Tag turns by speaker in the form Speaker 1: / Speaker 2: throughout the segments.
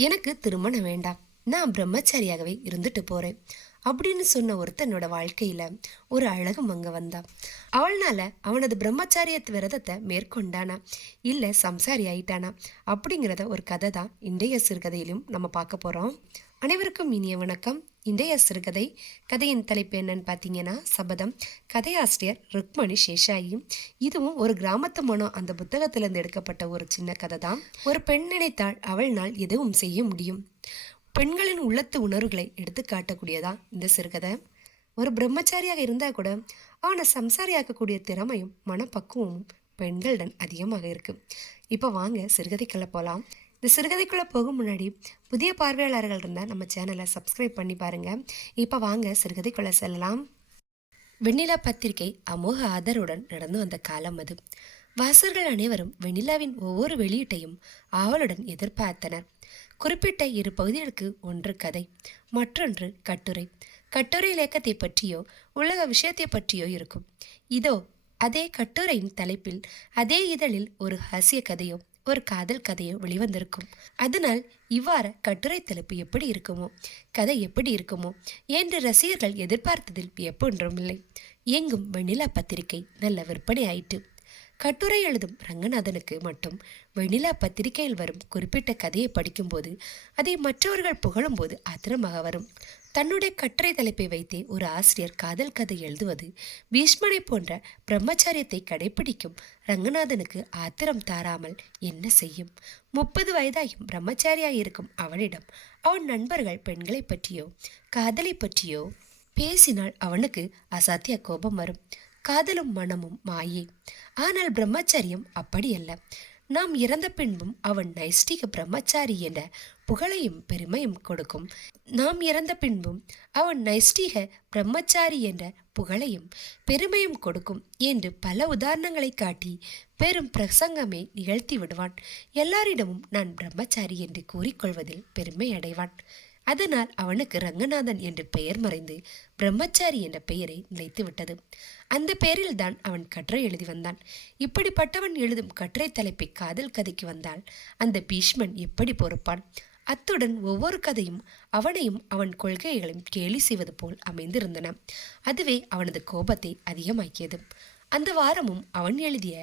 Speaker 1: எனக்கு திருமணம் வேண்டாம். நான் பிரம்மச்சாரியாகவே இருந்துட்டு போறேன். அப்படின்னு சொன்ன ஒருத்தனோட வாழ்க்கையில ஒரு அழகு அங்கே வந்தான். அவள்னால அவனது பிரம்மச்சாரியத்து விரதத்தை மேற்கொண்டானா? இல்ல சம்சாரி ஆயிட்டானா? அப்படிங்கிறத ஒரு கதை தான் இன்றைய சிறுகதையிலும் நம்ம பார்க்க போறோம். அனைவருக்கும் இனிய வணக்கம். இன்றைய சிறுகதை கதையின் தலைப்பு என்னன்னு பார்த்தீங்கன்னா சபதம். கதையாசிரியர் ருக்மணி சேஷாயி. இதுவும் ஒரு கிராமத்து மனம் அந்த புத்தகத்திலிருந்து எடுக்கப்பட்ட ஒரு சின்ன கதை தான் ஒரு பெண் நினைத்தால் நாள் எதுவும் செய்ய முடியும். பெண்களின் உள்ளத்து உணர்வுகளை எடுத்து காட்டக்கூடியதா இந்த சிறுகதை? ஒரு பிரம்மச்சாரியாக இருந்தால் கூட அவனை சம்சாரியாக்கக்கூடிய திறமையும் மனப்பக்குவமும் பெண்களிடம் அதிகமாக இருக்குது இப்போ வாங்க சிறுகதைக்குள்ளே போகலாம் இந்த சிறுகதைக்குள்ளே போகும் முன்னாடி புதிய பார்வையாளர்கள் இருந்தால் நம்ம சேனலை சப்ஸ்கிரைப் பண்ணி பாருங்கள் இப்போ வாங்க சிறுகதைக்குள்ளே செல்லலாம். வெண்ணிலா பத்திரிகை அமோக ஆதரவுடன் நடந்து வந்த காலம் அது. வாசகர்கள் அனைவரும் வெண்ணிலாவின் ஒவ்வொரு வெளியீட்டையும் ஆவலுடன் எதிர்பார்த்தனர். குறிப்பிட்ட இரு பகுதிகளுக்கு ஒன்று கதை மற்றொன்று கட்டுரை. கட்டுரை இலக்கத்தை பற்றியோ உலக விஷயத்தை பற்றியோ இருக்கும். இதோ அதே கட்டுரையின் தலைப்பில் அதே இதழில் ஒரு ஹசிய கதையோ. ஒரு காதல் கதையும் வெளிவந்திருக்கும். அதனால் இவ்வாறு கட்டுரை தலைப்பு எப்படி இருக்குமோ கதை எப்படி இருக்குமோ என்று ரசிகர்கள் எதிர்பார்த்ததில் வியப்பொன்றும் இல்லை. எங்கும் வெண்ணிலா பத்திரிகை நல்ல விற்பனை ஆயிற்று. கட்டுரை எழுதும் ரங்கநாதனுக்கு மட்டும் வெண்ணிலா பத்திரிகையில் வரும் குறிப்பிட்ட கதையை படிக்கும்போது அதை மற்றவர்கள் புகழும்போது ஆத்திரமாக வரும். தன்னுடைய கட்டுரை தலைப்பை வைத்தே ஒரு ஆசிரியர் காதல் கதை எழுதுவது பீஷ்மனை போன்ற பிரம்மச்சாரியத்தை கடைபிடிக்கும் ரங்கநாதனுக்கு ஆத்திரம் தாராமல் என்ன செய்யும்? முப்பது வயதாயும் பிரம்மச்சாரியாக இருக்கும் அவனிடம் அவன் நண்பர்கள் பெண்களை பற்றியோ காதலை பற்றியோ பேசினால் அவனுக்கு அசாத்திய கோபம் வரும். காதலும் மனமும் மாயே. ஆனால் பிரம்மச்சரியம் அப்படியல்ல நாம் இறந்த பின்பும் அவன் நைஷ்டிக பிரம்மச்சாரி என்ற புகழையும் பெருமையும் கொடுக்கும். நாம் இறந்த பின்பும் அவன் நைஷ்டிக பிரம்மச்சாரி என்ற புகழையும் பெருமையும் கொடுக்கும் என்று பல உதாரணங்களை காட்டி பெரும் பிரசங்கமே நிகழ்த்தி விடுவான். எல்லாரிடமும் நான் பிரம்மச்சாரி என்று கூறிக்கொள்வதில் பெருமை அடைவான். அதனால் அவனுக்கு ரங்கநாதன் என்று பெயர் மறைந்து பிரம்மச்சாரி என்ற பெயரை நிலைத்து விட்டது. அந்த பெயரில் தான் அவன் கற்றை எழுதி வந்தான். இப்படிப்பட்டவன் எழுதும் கற்றை தலைப்பை காதல் கதைக்கு வந்தால் அந்த பீஷ்மன் எப்படி பொறுப்பான்? அத்துடன் ஒவ்வொரு கதையும் அவனையும் அவன் கொள்கைகளையும் கேலி செய்வது போல் அமைந்திருந்தன. அதுவே அவனது கோபத்தை அதிகமாக்கியது. அந்த வாரமும் அவன் எழுதிய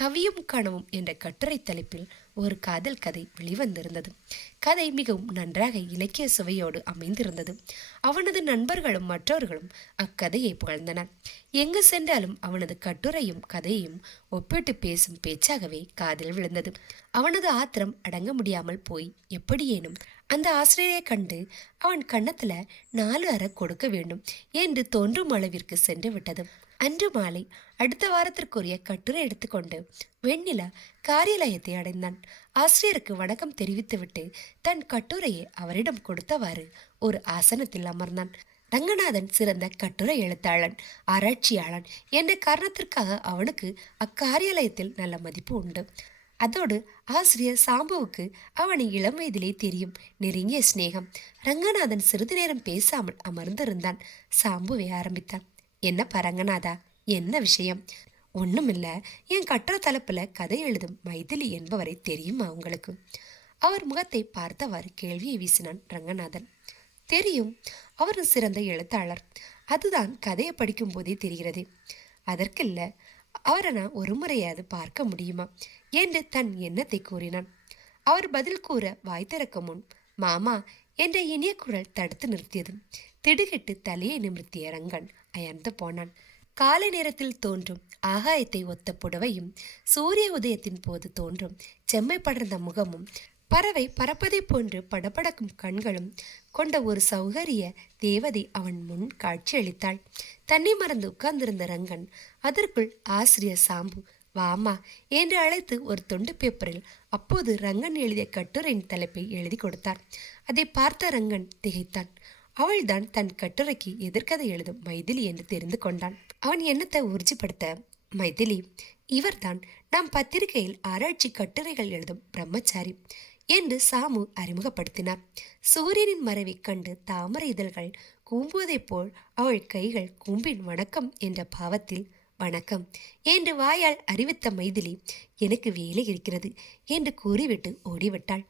Speaker 1: கவியும் கனவும் என்ற கட்டுரை தலைப்பில் ஒரு காதல் கதை வெளிவந்திருந்தது. கதை மிகவும் நன்றாக இலக்கிய சுவையோடு அமைந்திருந்தது. அவனது நண்பர்களும் மற்றவர்களும் அக்கதையை புகழ்ந்தனர். எங்கு சென்றாலும் அவனது கட்டுரையும் கதையையும் ஒப்பிட்டு பேசும் பேச்சாகவே காதில் விழுந்தது. அவனது ஆத்திரம் அடங்க முடியாமல் போய் எப்படியேனும் அந்த ஆசிரியரை கண்டு அவன் கன்னத்தில் நாலு அற கொடுக்க வேண்டும் என்று தோன்றும் அளவிற்கு சென்று விட்டது. அன்று மாலை அடுத்த வாரத்திற்குரிய கட்டுரை எடுத்துக்கொண்டு வெண்ணிலா காரியாலயத்தை அடைந்தான். ஆசிரியருக்கு வணக்கம் தெரிவித்துவிட்டு தன் கட்டுரையை அவரிடம் கொடுத்தவாறு ஒரு ஆசனத்தில் அமர்ந்தான். ரங்கநாதன் சிறந்த கட்டுரை எழுத்தாளன் ஆராய்ச்சியாளன் என்ற காரணத்திற்காக அவனுக்கு அக்காரியாலயத்தில் நல்ல மதிப்பு உண்டு. அதோடு ஆசிரியர் சாம்புவுக்கு அவனை இளம் வயதிலே தெரியும் நெருங்கிய சிநேகம். ரங்கநாதன் சிறிது நேரம் பேசாமல் அமர்ந்திருந்தான். சாம்புவை ஆரம்பித்தான். என்ன பரங்கநாதா? என்ன விஷயம்? ஒண்ணுமில்ல. என் கட்டுற தலைப்புல கதை எழுதும் மைதிலி என்பவரை தெரியுமா உங்களுக்கு? அவர் முகத்தை பார்த்தவாறு கேள்வியை வீசினான் ரங்கநாதன். தெரியும். அவர் சிறந்த எழுத்தாளர். அதுதான் கதையை படிக்கும் போதே தெரிகிறது. அதற்கில்ல அவரை நான் ஒரு முறையாவது பார்க்க முடியுமா என்று தன் எண்ணத்தை கூறினான். அவர் பதில் கூற வாய் திறக்க முன் மாமா என்ற இனிய குரல் தடுத்து நிறுத்தியது திடுகிட்டு தலையை நிமிர்த்திய ரங்கன் அயர்ந்து போனான் காலை நேரத்தில் தோன்றும் ஆகாயத்தை ஒத்த புடவையும் சூரிய உதயத்தின் போது தோன்றும் செம்மை படர்ந்த முகமும் பறவை பறப்பதைப் போன்று படபடக்கும் கண்களும் கொண்ட ஒரு சௌகரிய தேவதை அவன் முன் காட்சியளித்தாள் தண்ணி மறந்து உட்கார்ந்திருந்த ரங்கன் அதற்குள் ஆசிரியர் சாம்பு வாமா என்று அழைத்து ஒரு தொண்டு பேப்பரில் அப்போது ரங்கன் எழுதிய கட்டுரையின் தலைப்பை எழுதி கொடுத்தார். அதை பார்த்த ரங்கன் திகைத்தான். அவள்தான் தன் கட்டுரைக்கு எதிர்கதை எழுதும் மைதிலி என்று தெரிந்து கொண்டான். அவன் எண்ணத்தை உறுதிப்படுத்த மைதிலி இவர்தான் நாம் பத்திரிகையில் ஆராய்ச்சி கட்டுரைகள் எழுதும் பிரம்மச்சாரி என்று சாமு அறிமுகப்படுத்தினார். சூரியனின் மறைவைக் கண்டு தாமரை இதழ்கள் கூம்புவதைப் போல் அவள் கைகள் கூம்பின் வணக்கம் என்ற பாவத்தில் வணக்கம். என்று வாயால் அறிவித்த மைதிலி எனக்கு வேலை இருக்கிறது என்று கூறிவிட்டு ஓடிவிட்டாள்.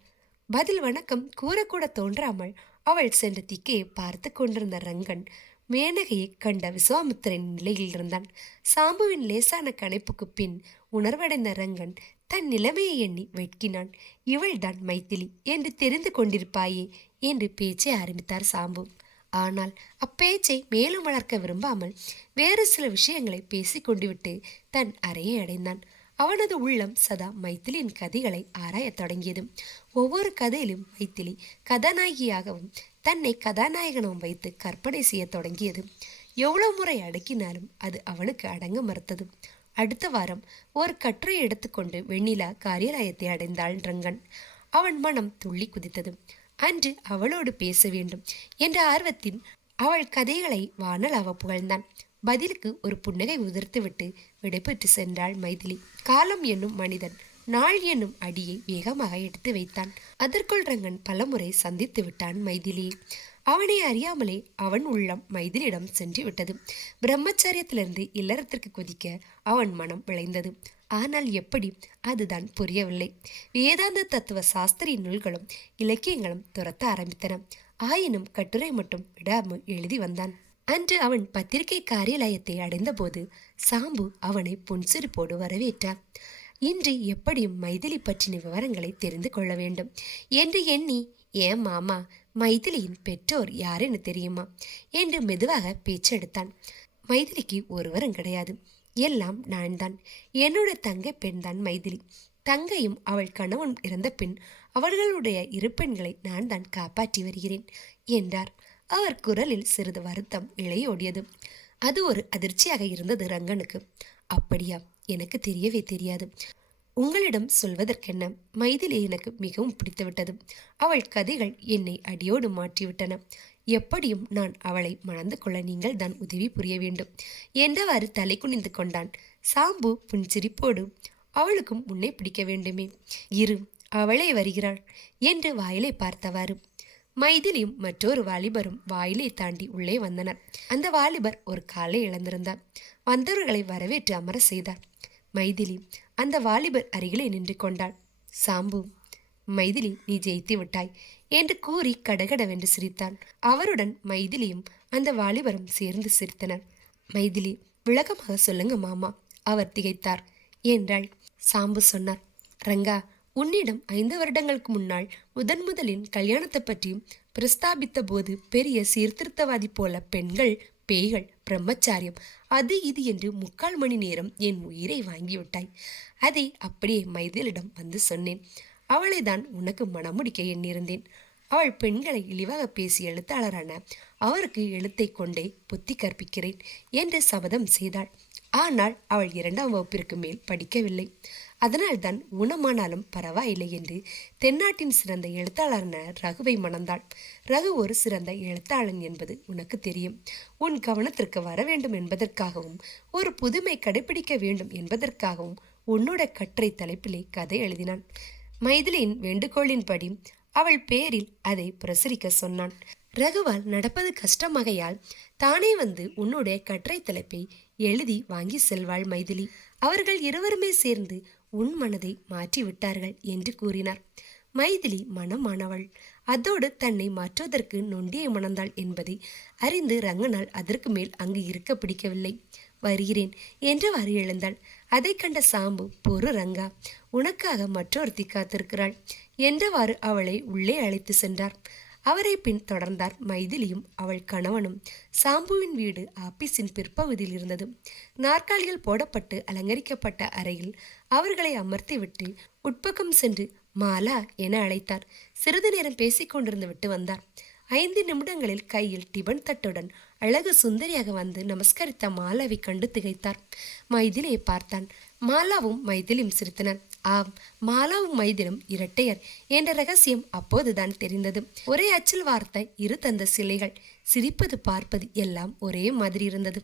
Speaker 1: பதில் வணக்கம் கூறக்கூட தோன்றாமல் அவள் சென்ற திக்கையை பார்த்து கொண்டிருந்த ரங்கன் மேனகையை கண்ட விஸ்வாமித்திரன் நிலையில் இருந்தான். சாம்புவின் லேசான கணைப்புக்கு பின் உணர்வடைந்த ரங்கன் தன் நிலைமையை எண்ணி வெட்கினான். இவள்தான் மைத்திலி என்று தெரிந்து கொண்டிருப்பாயே என்று பேச்சை ஆரம்பித்தார் சாம்பு. ஆனால் அப்பேச்சை மேலும் வளர்க்க விரும்பாமல் வேறு சில விஷயங்களை பேசிக் கொண்டுவிட்டு தன் அறையை அடைந்தான். அவனது உள்ளம் சதா மைத்திலியின் கதைகளை ஆராயத் தொடங்கியது. ஒவ்வொரு கதையிலும் மைத்திலி கதாநாயகியாகவும் தன்னை கதாநாயகனும் வைத்து கற்பனை செய்யத் தொடங்கியது. எவ்வளவு முறை அடக்கினாலும் அது அவனுக்கு அடங்க மறுத்தது. அடுத்த வாரம் ஒரு கட்டுரை எடுத்துக்கொண்டு வெண்ணிலா காரியாலயத்தை அடைந்தாள் ரங்கன். அவன் மனம் துள்ளி குதித்தது. அன்று அவளோடு பேச வேண்டும் என்ற ஆர்வத்தில் அவள் கதைகளை வானலாவ புகழ்ந்தான். பதிலுக்கு ஒரு புன்னகை உதிர்த்துவிட்டு விடைபெற்று சென்றாள் மைதிலி. காலம் என்னும் மனிதன் நாள் என்னும் அடியை வேகமாக எடுத்து வைத்தான். அதற்குள் ரங்கன் பலமுறை சந்தித்து விட்டான் மைதிலியை அவனை அறியாமலே அவன் உள்ளம் மைதிலிடம் சென்று விட்டது பிரம்மச்சாரியத்திலிருந்து இல்லறத்திற்கு குதிக்க அவன் மனம் விளைந்தது ஆனால் எப்படி? அதுதான் புரியவில்லை. வேதாந்த தத்துவ சாஸ்திரி நூல்களும் இலக்கியங்களும் துரத்த ஆரம்பித்தன. ஆயினும் கட்டுரை மட்டும் விடாமல் எழுதி வந்தான். அன்று அவன் பத்திரிகை காரியாலயத்தை அடைந்தபோது சாம்பு அவனை புன்சிரிப்போடு வரவேற்றார். இன்று எப்படியும் மைதிலி பற்றின விவரங்களை தெரிந்து கொள்ள வேண்டும் என்று எண்ணி ஏன் மாமா மைதிலியின் பெற்றோர் யாருன்னு தெரியுமா? என்று மெதுவாக பேச்செடுத்தான். மைதிலிக்கு ஒருவரும் கிடையாது. எல்லாம் நான் தான் என்னோட தங்கை பெண்தான் மைதிலி. தங்கையும் அவள் கணவன் இறந்த பின் அவர்களுடைய இரு பெண்களை நான் தான் காப்பாற்றி வருகிறேன் என்றார். அவர் குரலில் சிறிது வருத்தம் இழையோடியது. அது ஒரு அதிர்ச்சியாக இருந்தது ரங்கனுக்கு. அப்படியா? எனக்கு தெரியவே தெரியாது. உங்களிடம் சொல்வதற்கென்ன மைதிலி எனக்கு மிகவும் பிடித்துவிட்டது. அவள் கதைகள் என்னை அடியோடு மாற்றிவிட்டன. எப்படியும் நான் அவளை மணந்து கொள்ள நீங்கள் தான் உதவி புரிய வேண்டும் என்றவாறு தலை குனிந்து கொண்டான். சாம்பு புன்சிரிப்போடு அவளுக்கும் உன்னை பிடிக்க வேண்டுமே. இரு அவளே வருகிறாள் என்று வாயிலை பார்த்தவாறு. மைதிலியும் மற்றொரு வாலிபரும் வாயிலை தாண்டி உள்ளே வந்தனர். அந்த வாலிபர் ஒரு காலை இழந்திருந்தார். வந்தவர்களை வரவேற்று அமர செய்தார். மைதிலி அந்த வாலிபர் அருகிலே நின்று கொண்டாள் சாம்பு மைதிலி நீ ஜெயித்து விட்டாய் என்று கூறி கடகடவென்று சிரித்தான் அவருடன் மைதிலியும் அந்த வாலிபரும் சேர்ந்து சிரித்தனர். மைதிலி விளக்கமாக சொல்லுங்க மாமா அவர் திகைத்தார். என்றாள். சாம்பு சொன்னார் ரங்கா உன்னிடம் ஐந்து வருடங்களுக்கு முன்னால் முதன் முதலின் கல்யாணத்தை பற்றியும் பிரஸ்தாபித்த போது பெரிய சீர்திருத்தவாதி போல பெண்கள் பேய்கள் பிரம்மச்சாரியம். அது இது என்று முக்கால் மணி நேரம் என் உயிரை வாங்கிவிட்டாய். அதை அப்படியே மைதிலிடம் வந்து சொன்னேன். அவளை தான் உனக்கு மணமுடிக்க எண்ணியிருந்தேன் அவள் பெண்களை இழிவாக பேசி எழுத்தாளரான அவருக்கு எழுத்தை கொண்டே புத்தி கற்பிக்கிறேன் என்று சபதம் செய்தாள். ஆனால் அவள் இரண்டாம் வகுப்பிற்கு மேல் படிக்கவில்லை. அதனால்தான் ஊனமானாலும் பரவாயில்லை என்று தென்னாட்டின் சிறந்த எழுத்தாளரான ரகுவை மணந்தாள். ரகு ஒரு சிறந்த எழுத்தாளன் என்பது உனக்கு தெரியும். உன் கவனத்திற்கு வர வேண்டும் என்பதற்காகவும் ஒரு புதுமை கடைபிடிக்க வேண்டும் என்பதற்காகவும் உன்னோட கற்றை தலைப்பிலே கதை எழுதினான். மைதிலியின் வேண்டுகோளின்படி அவள் பேரில் அதை பிரசுரிக்க சொன்னான். ரகுவால் நடப்பது கஷ்டமாகையால் தானே வந்து உன்னுடைய கற்றை தலைப்பை எழுதி வாங்கி செல்வாள் மைதிலி. அவர்கள் இருவருமே சேர்ந்து உன் மனதை மாற்றி விட்டார்கள் என்று கூறினார். மைதிலி மனமானவள். அதோடு தன்னை மாற்றுவதற்கு நொண்டியை மணந்தாள் என்பதை அறிந்து ரங்கனால் அதற்கு மேல் அங்கு இருக்க பிடிக்கவில்லை. வருகிறேன் என்றவாறு எழுந்தாள். அதை கண்ட சாம்பு பொறு ரங்கா உனக்காக மற்றொருத்தி காத்திருக்கிறாள் என்றவாறு அவளை உள்ளே அழைத்து சென்றார். அவரை பின் தொடர்ந்தார் மைதிலியும் அவள் கணவனும். சாம்புவின் வீடு ஆபீஸின் பிற்பகுதியில் இருந்தது. நாற்காலிகள் போடப்பட்டு அலங்கரிக்கப்பட்ட அறையில் அவர்களை அமர்த்திவிட்டு உட்பக்கம் சென்று மாலா என அழைத்தார். சிறிது நேரம் பேசிக்கொண்டிருந்து விட்டு வந்தார். ஐந்து நிமிடங்களில் கையில் டிபன் தட்டுடன் அழகு சுந்தரியாக வந்து நமஸ்கரித்த மாலாவை கண்டு திகைத்தார். மைதிலியை பார்த்தான். மாலாவும் மைதிலியும் சிரித்தனர். ஆம் மாலாவும் மைதிலும் இரட்டையர் என்ற ரகசியம் அப்போதுதான் தெரிந்தது. ஒரே அச்சில் வார்த்தை இரு தந்த சிலைகள் சிரிப்பது பார்ப்பது எல்லாம் ஒரே மாதிரி இருந்தது.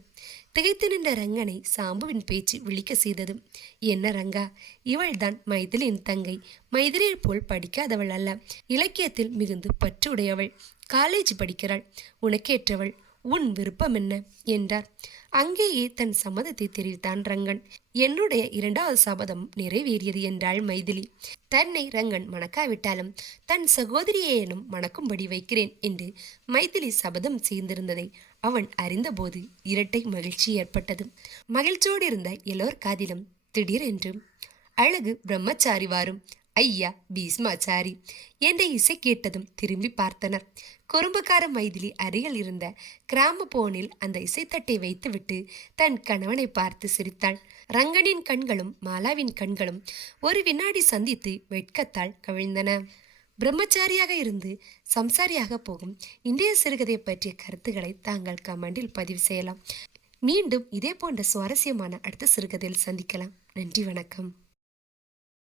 Speaker 1: திகைத்து நின்ற ரங்கனை சாம்புவின் பேச்சு விழிக்க செய்தது. என்ன ரங்கா இவள்தான் மைதிலியின் தங்கை. மைதிலியை போல் படிக்காதவள் அல்ல. இலக்கியத்தில் மிகுந்து பற்று உடையவள் காலேஜ் படிக்கிறாள். உனக்கேற்றவள். உன் விருப்பம் என்ன? என்றார். அங்கேயே தன் சம்மதத்தை தெரிவித்தான் ரங்கன். என்னுடைய இரண்டாவது சபதம் நிறைவேறியது என்றாள் மைதிலி. தன்னை ரங்கன் மணக்காவிட்டாலும் தன் சகோதரியேனும் மணக்கும்படி வைக்கிறேன் என்று மைதிலி சபதம் செய்திருந்ததை அவன் அறிந்தபோது இரட்டை மகிழ்ச்சி ஏற்பட்டது. மகிழ்ச்சியோடு இருந்த எல்லோர் காதிலும் திடீரென்று அழகு பிரம்மச்சாரி வாரும். ஐயா பீஸ்மாச்சாரி என்ற இசை கேட்டதும் திரும்பி பார்த்தனர். குறும்புக்கார மைதிலி அருகில் இருந்த கிராம போனில் அந்த இசைத்தட்டை வைத்துவிட்டு தன் கணவனை பார்த்து சிரித்தாள். ரங்கனின் கண்களும் மாலாவின் கண்களும் ஒரு வினாடி சந்தித்து வெட்கத்தால் கவிழ்ந்தன. பிரம்மச்சாரியாக இருந்து சம்சாரியாக போகும் இந்திய சிறுகதை பற்றிய கருத்துக்களை தாங்கள் கமெண்டில் பதிவு செய்யலாம். மீண்டும் இதே போன்ற சுவாரஸ்யமான அடுத்த சிறுகதையில் சந்திக்கலாம். நன்றி வணக்கம்.